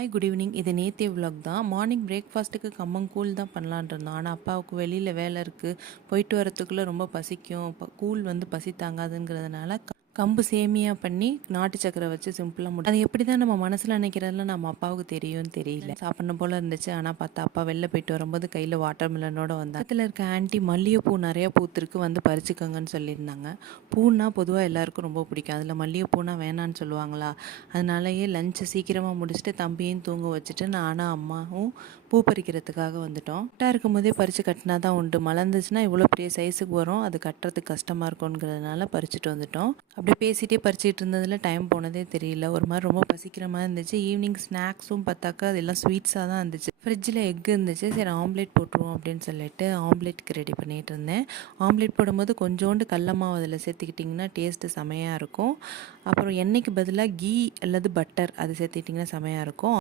Hi good evening. இது நேத்திய vlog தான். Morning பிரேக்ஃபாஸ்ட்டுக்கு கம்மங்கூழ் தான் பண்ணலான்னு இருந்தோம். ஆனால் அப்பாவுக்கு வெளியில் வேலை இருக்குது, போயிட்டு வரத்துக்குள்ளே ரொம்ப பசிக்கும், கூழ் வந்து பசி தாங்காதுங்கிறதுனால கம்பு சேமியா பண்ணி நாட்டு சக்கரை வச்சு சிம்பிளாக அது எப்படி தான் நம்ம மனசில் நினைக்கிறதுல நம்ம அப்பாவுக்கு தெரியும்னு தெரியல. சாப்பிடணும் போல் இருந்துச்சு. ஆனால் பார்த்தா அப்பா வெளில போயிட்டு வரும்போது கையில் வாட்டர் மில்லனோட வந்தாங்க. பக்கத்தில் இருக்க ஆன்ட்டி மல்லிகைப்பூ நிறையா பூத்திருக்கு, வந்து பறிச்சுக்கோங்கன்னு சொல்லியிருந்தாங்க. பூன்னா பொதுவாக எல்லாருக்கும் ரொம்ப பிடிக்கும். அதில் மல்லிகைப்பூனா வேணான்னு சொல்லுவாங்களா? அதனாலயே லஞ்சை சீக்கிரமாக முடிச்சுட்டு தம்பியையும் தூங்க வச்சுட்டு நானும் அம்மாவும் பூ பறிக்கிறதுக்காக வந்துட்டோம். கரெக்டாக இருக்கும் போதே பறித்து கட்டினா தான் உண்டு. மலர்ந்துச்சுன்னா இவ்வளோ பெரிய சைஸுக்கு வரும், அது கட்டுறதுக்கு கஷ்டமாக இருக்குங்கிறதுனால பறிச்சுட்டு வந்துட்டோம். அப்படியே பேசிகிட்டே பறிச்சிட்டு இருந்ததில் டைம் போனதே தெரியல. ஒரு மாதிரி ரொம்ப பசிக்கிற மாதிரி இருந்துச்சு. ஈவினிங் ஸ்நாக்ஸும் பார்த்தாக்கா அதெல்லாம் ஸ்வீட்ஸாக தான் இருந்துச்சு. ஃப்ரிட்ஜில் எக் இருந்துச்சு. சரி ஆம்லேட் போட்டுருவோம் அப்படின்னு சொல்லிட்டு ஆம்லேட்டுக்கு ரெடி பண்ணிகிட்டு இருந்தேன். ஆம்லேட் போடும்போது கொஞ்சோண்டு கடல மாவு அதில் சேர்த்துக்கிட்டிங்கன்னா டேஸ்ட்டு செமையாக இருக்கும். அப்புறம் எண்ணெய்க்கு பதிலாக கீ அல்லது பட்டர் அது சேர்த்துக்கிட்டிங்கன்னா செமையாக இருக்கும்.